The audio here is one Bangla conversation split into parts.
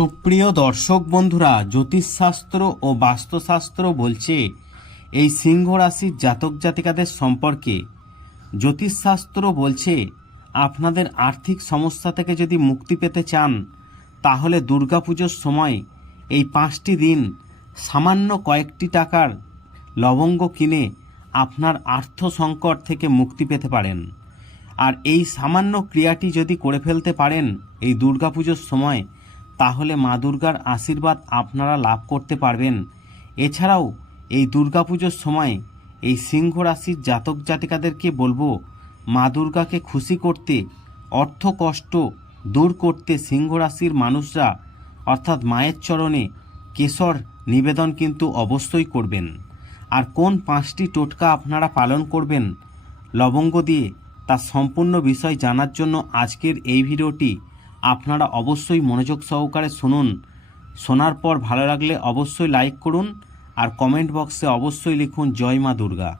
সুপ্রিয় দর্শক বন্ধুরা, জ্যোতিষশাস্ত্র ও বাস্তুশাস্ত্র বলছে, এই সিংহ রাশির জাতক জাতিকাদের সম্পর্কে। জ্যোতিষশাস্ত্র বলছে, আপনাদের আর্থিক সমস্যা থেকে যদি মুক্তি পেতে চান, তাহলে দুর্গাপুজোর সময় এই পাঁচটি দিন সামান্য কয়েকটি টাকার লবঙ্গ কিনে আপনার আর্থ সংকট থেকে মুক্তি পেতে পারেন। আর এই সামান্য ক্রিয়াটি যদি করে ফেলতে পারেন, এই দুর্গাপুজোর সময় তাহলে মা দুর্গার আশীর্বাদ আপনারা লাভ করতে পারবেন। এছাড়াও এই দুর্গাপুজোর সময় এই সিংহ রাশির জাতক জাতিকাদেরকে বলব, মা দুর্গাকে খুশি করতে, অর্থ কষ্ট দূর করতে সিংহ রাশির মানুষরা, অর্থাৎ মায়ের চরণে কেশর নিবেদন কিন্তু অবশ্যই করবেন। আর কোন পাঁচটি টোটকা আপনারা পালন করবেন, লবঙ্গ দিয়ে তার সম্পূর্ণ বিষয় জানার জন্য আজকের এই ভিডিওটি আপনারা অবশ্যই মনোযোগ সহকারে শুনুন। শোনার পর ভালো লাগলে অবশ্যই লাইক করুন আর কমেন্ট বক্সে অবশ্যই লিখুন, জয় মা দুর্গা।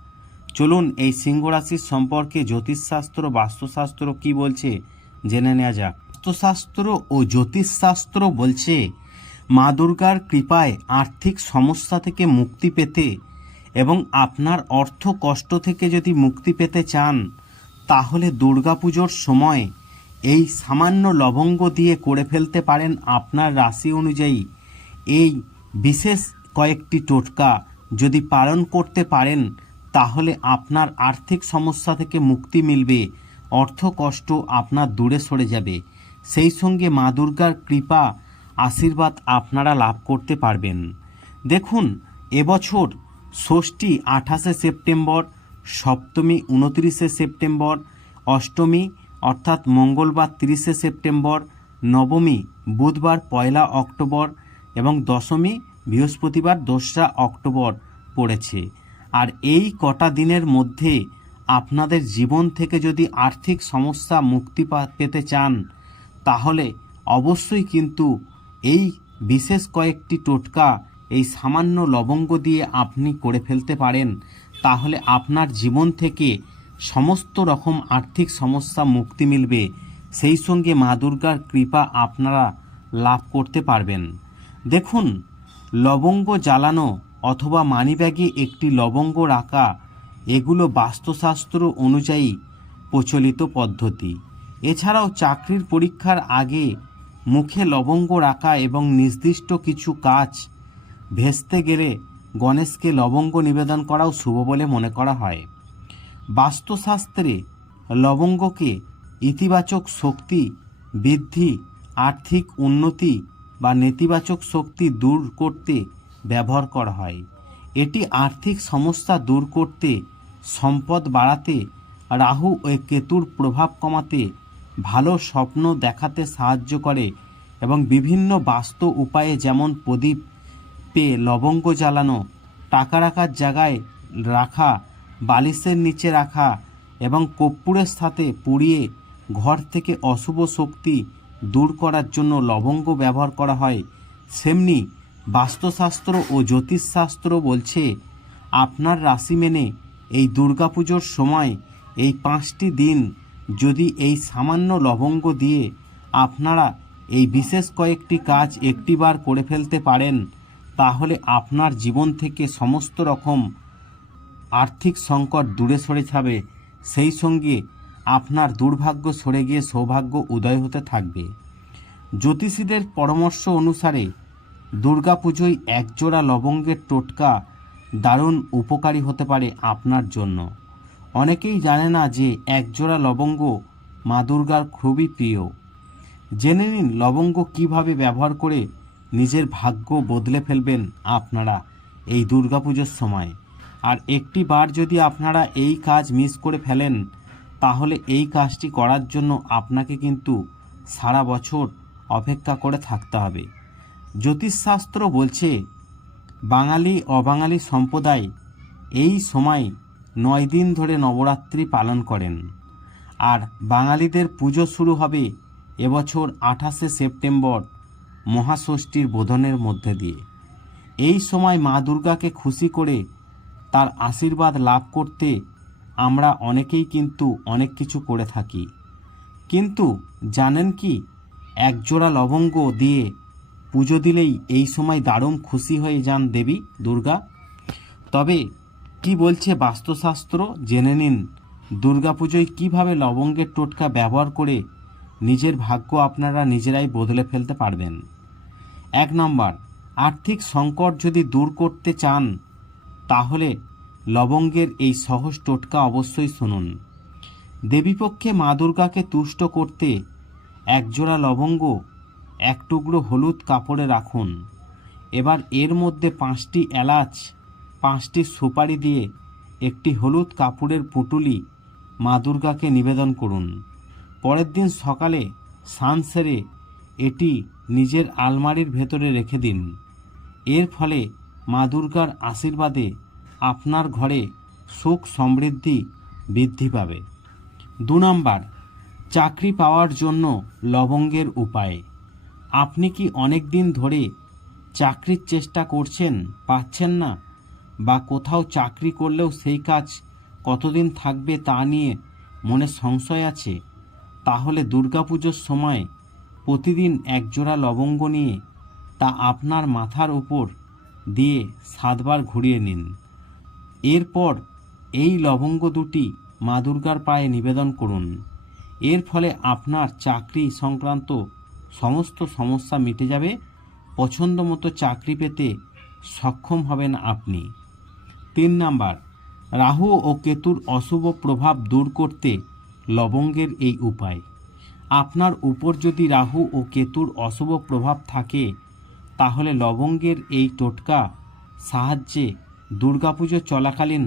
চলুন, এই সিংহ রাশির সম্পর্কে জ্যোতিষশাস্ত্র, বাস্তুশাস্ত্র কি বলছে জেনে নেওয়া যাক। বাস্তুশাস্ত্র ও জ্যোতিষশাস্ত্র বলছে, মা দুর্গার কৃপায় আর্থিক সমস্যা থেকে মুক্তি পেতে এবং আপনার অর্থ কষ্ট থেকে যদি মুক্তি পেতে চান, তাহলে দুর্গাপুজোর সময় এই সামান্য লবঙ্গ দিয়ে করে ফেলতে পারেন আপনার রাশি অনুযায়ী। এই বিশেষ কয়েকটি টোটকা যদি পালন করতে পারেন, তাহলে আপনার আর্থিক সমস্যা থেকে মুক্তি মিলবে, অর্থ কষ্ট আপনার দূরে সরে যাবে। সেই সঙ্গে মা দুর্গার কৃপা, আশীর্বাদ আপনারা লাভ করতে পারবেন। দেখুন, এবছর ষষ্ঠী আঠাশে সেপ্টেম্বর, সপ্তমী উনত্রিশে সেপ্টেম্বর, অষ্টমী অর্থাৎ মঙ্গলবার তিরিশে সেপ্টেম্বর, নবমী বুধবার পয়লা অক্টোবর এবং দশমী বৃহস্পতিবার দোসরা অক্টোবর পড়েছে। আর এই কটা দিনের মধ্যে আপনাদের জীবন থেকে যদি আর্থিক সমস্যা মুক্তি পেতে চান, তাহলে অবশ্যই কিন্তু এই বিশেষ কয়েকটি টোটকা, এই সামান্য লবঙ্গ দিয়ে আপনি করে ফেলতে পারেন। তাহলে আপনার জীবন থেকে সমস্ত রকম আর্থিক সমস্যা মুক্তি মিলবে। সেই সঙ্গে মা দুর্গার কৃপা আপনারা লাভ করতে পারবেন। দেখুন, লবঙ্গ জ্বালানো অথবা মানিব্যাগে একটি লবঙ্গ রাখা, এগুলো বাস্তুশাস্ত্র অনুযায়ী প্রচলিত পদ্ধতি। এছাড়াও চাকরির পরীক্ষার আগে মুখে লবঙ্গ রাখা এবং নির্দিষ্ট কিছু কাজ ভেস্তে গেলে গণেশকে লবঙ্গ নিবেদন করাও শুভ বলে মনে করা হয়। বাস্তুশাস্ত্রে লবঙ্গকে ইতিবাচক শক্তি, বৃদ্ধি, আর্থিক উন্নতি বা নেতিবাচক শক্তি দূর করতে ব্যবহার করা হয়। এটি আর্থিক সমস্যা দূর করতে, সম্পদ বাড়াতে, রাহু ও কেতুর প্রভাব কমাতে ভালো স্বপ্ন দেখাতে সাহায্য করে এবং বিভিন্ন বাস্তু উপায়ে যেমন প্রদীপ পে লবঙ্গ জ্বালানো, টাকা রাখার জায়গায় রাখা বালিশের নিচে রাখা এবং কর্পূরের সাথে পুড়িয়ে ঘর থেকে অশুভ শক্তি দূর করার জন্য লবঙ্গ ব্যবহার করা হয়। সেমনি বাস্তুশাস্ত্র ও জ্যোতিষশাস্ত্র বলছে, আপনার রাশি মেনে এই দুর্গাপুজোর সময় এই পাঁচটি দিন যদি এই সামান্য লবঙ্গ দিয়ে আপনারা এই বিশেষ কয়েকটি কাজ একটিবার করে ফেলতে পারেন, তাহলে আপনার জীবন থেকে সমস্ত রকম আর্থিক সংকট দূরে সরে যাবে, সেই সঙ্গে আপনার দুর্ভাগ্য সরে গিয়ে সৌভাগ্য উদয় হতে থাকবে। জ্যোতিষীদের পরামর্শ অনুসারে দুর্গাপুজোয় একজোড়া লবঙ্গের টোটকা দারুণ উপকারী হতে পারে আপনার জন্য। অনেকেই জানে না যে একজোড়া লবঙ্গ মা দুর্গার খুবই প্রিয়। জেনে নিন লবঙ্গ কীভাবে ব্যবহার করে নিজের ভাগ্য বদলে ফেলবেন আপনারা এই দুর্গাপুজোর সময়। আর একটি বার যদি আপনারা এই কাজ মিস করে ফেলেন, তাহলে এই কাজটি করার জন্য আপনাকে কিন্তু সারা বছর অপেক্ষা করে থাকতে হবে। জ্যোতিষশাস্ত্র বলছে, বাঙালি অবাঙালি সম্প্রদায় এই সময় নয় দিন ধরে নবরাত্রি পালন করেন। আর বাঙালিদের পুজো শুরু হবে এবছর আঠাশে সেপ্টেম্বর মহাষষ্ঠীর বোধনের মধ্যে দিয়ে। এই সময় মা দুর্গাকে খুশি করে তার আশীর্বাদ লাভ করতে আমরা অনেকেই কিন্তু অনেক কিছু করে থাকি। কিন্তু জানেন কি একজোড়া লবঙ্গ দিয়ে পুজো দিলেই এই সময় দারুণ খুশি হয়ে যান দেবী দুর্গা। তবে কি বলছে বাস্তুশাস্ত্র? জেনে নিন দুর্গাপুজোয় কীভাবে লবঙ্গের টোটকা ব্যবহার করে নিজের ভাগ্য আপনারা নিজেরাই বদলে ফেলতে পারবেন। এক নম্বর, আর্থিক সংকট যদি দূর করতে চান তাহলে লবঙ্গের এই সহজ টোটকা অবশ্যই শুনুন। দেবীপক্ষে মা দুর্গাকে তুষ্ট করতে একজোড়া লবঙ্গ, এক টুকরো হলুদ কাপড়ে রাখুন। এবার এর মধ্যে পাঁচটি এলাচ, পাঁচটি সুপারি দিয়ে একটি হলুদ কাপড়ের পুটুলি মা দুর্গাকে নিবেদন করুন। পরের দিন সকালে স্নান সেরে এটি নিজের আলমারির ভেতরে রেখে দিন। এর ফলে মা দুর্গার আশীর্বাদে আপনার ঘরে সুখ সমৃদ্ধি বৃদ্ধি পাবে। দু নম্বর, চাকরি পাওয়ার জন্য লবঙ্গের উপায়। আপনি কি অনেক দিন ধরে চাকরির চেষ্টা করছেন, পাচ্ছেন না? বা কোথাও চাকরি করলেও সেই কাজ কতদিন থাকবে তা নিয়ে মনে সংশয় আছে? তাহলে দুর্গাপুজোর সময় প্রতিদিন একজোড়া লবঙ্গ নিয়ে তা আপনার মাথার উপর দিয়ে সাতবার ঘুরিয়ে নিন। এরপর এই লবঙ্গ দুটি মা দুর্গার পায়ে নিবেদন করুন। এর ফলে আপনার চাকরি সংক্রান্ত সমস্ত সমস্যা মিটে যাবে। পছন্দ মতো চাকরি পেতে সক্ষম হবেন আপনি। তিন নাম্বার, রাহু ও কেতুর অশুভ প্রভাব দূর করতে লবঙ্গের এই উপায়। আপনার উপর যদি রাহু ও কেতুর অশুভ প্রভাব থাকে তাহলে লবঙ্গের এই টোটকা সাহায্যে দুর্গাপুজো চলাকালীন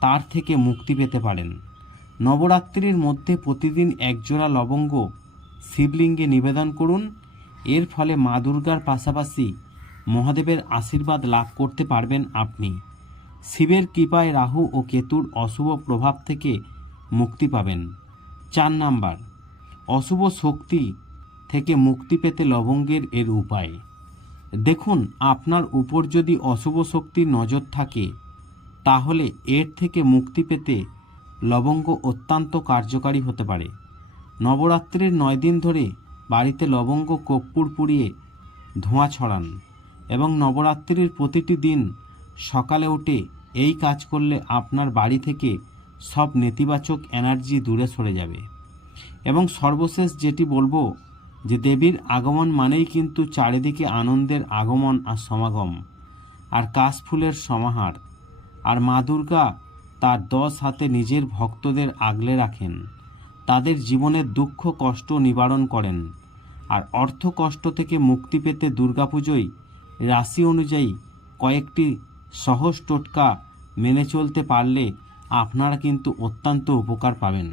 তার থেকে মুক্তি পেতে পারেন। নবরাত্রির মধ্যে প্রতিদিন একজোড়া লবঙ্গ শিবলিঙ্গে নিবেদন করুন। এর ফলে মা দুর্গার পাশাপাশি মহাদেবের আশীর্বাদ লাভ করতে পারবেন আপনি। শিবের কৃপায় রাহু ও কেতুর অশুভ প্রভাব থেকে মুক্তি পাবেন। চার নাম্বার, অশুভ শক্তি থেকে মুক্তি পেতে লবঙ্গের এর উপায়। দেখুন, আপনার উপর যদি অশুভ শক্তির নজর থাকে, তাহলে এর থেকে মুক্তি পেতে লবঙ্গ অত্যন্ত কার্যকারী হতে পারে। নবরাত্রির নয় দিন ধরে বাড়িতে লবঙ্গ কর্পূর পুড়িয়ে ধোঁয়া ছড়ান এবং নবরাত্রির প্রতিটি দিন সকালে উঠে এই কাজ করলে আপনার বাড়ি থেকে সব নেতিবাচক এনার্জি দূরে সরে যাবে। এবং সর্বশেষ যেটি বলব যে দেবীর আগমন মানেই কিন্তু চারিদিকে আনন্দের আগমন আর সমাগম, আর কাশফুলের সমাহার, আর মা দুর্গা তার দশ হাতে নিজের ভক্তদের আগলে রাখেন, তাদের জীবনের দুঃখ, কষ্ট নিবারণ করেন, আর অর্থ, কষ্ট থেকে মুক্তি পেতে দুর্গাপুজোয় রাশি অনুযায়ী কয়েকটি সহজ টোটকা মেনে চলতে পারলে আপনারা কিন্তু অত্যন্ত উপকার পাবেন।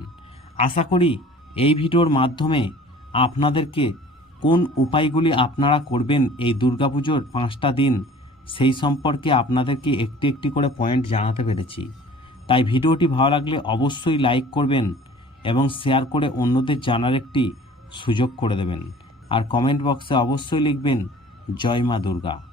আশা করি এই ভিডিওর মাধ্যমে আপনাদেরকে কোন উপায়গুলি আপনারা করবেন এই দুর্গাপুজোর পাঁচটা দিন, সেই সম্পর্কে আপনাদেরকে একটি একটি করে পয়েন্ট জানাতে পেরেছি। তাই ভিডিওটি ভালো লাগলে অবশ্যই লাইক করবেন এবং শেয়ার করে অন্যদের জানার একটি সুযোগ করে দেবেন। আর কমেন্ট বক্সে অবশ্যই লিখবেন, জয় মা দুর্গা।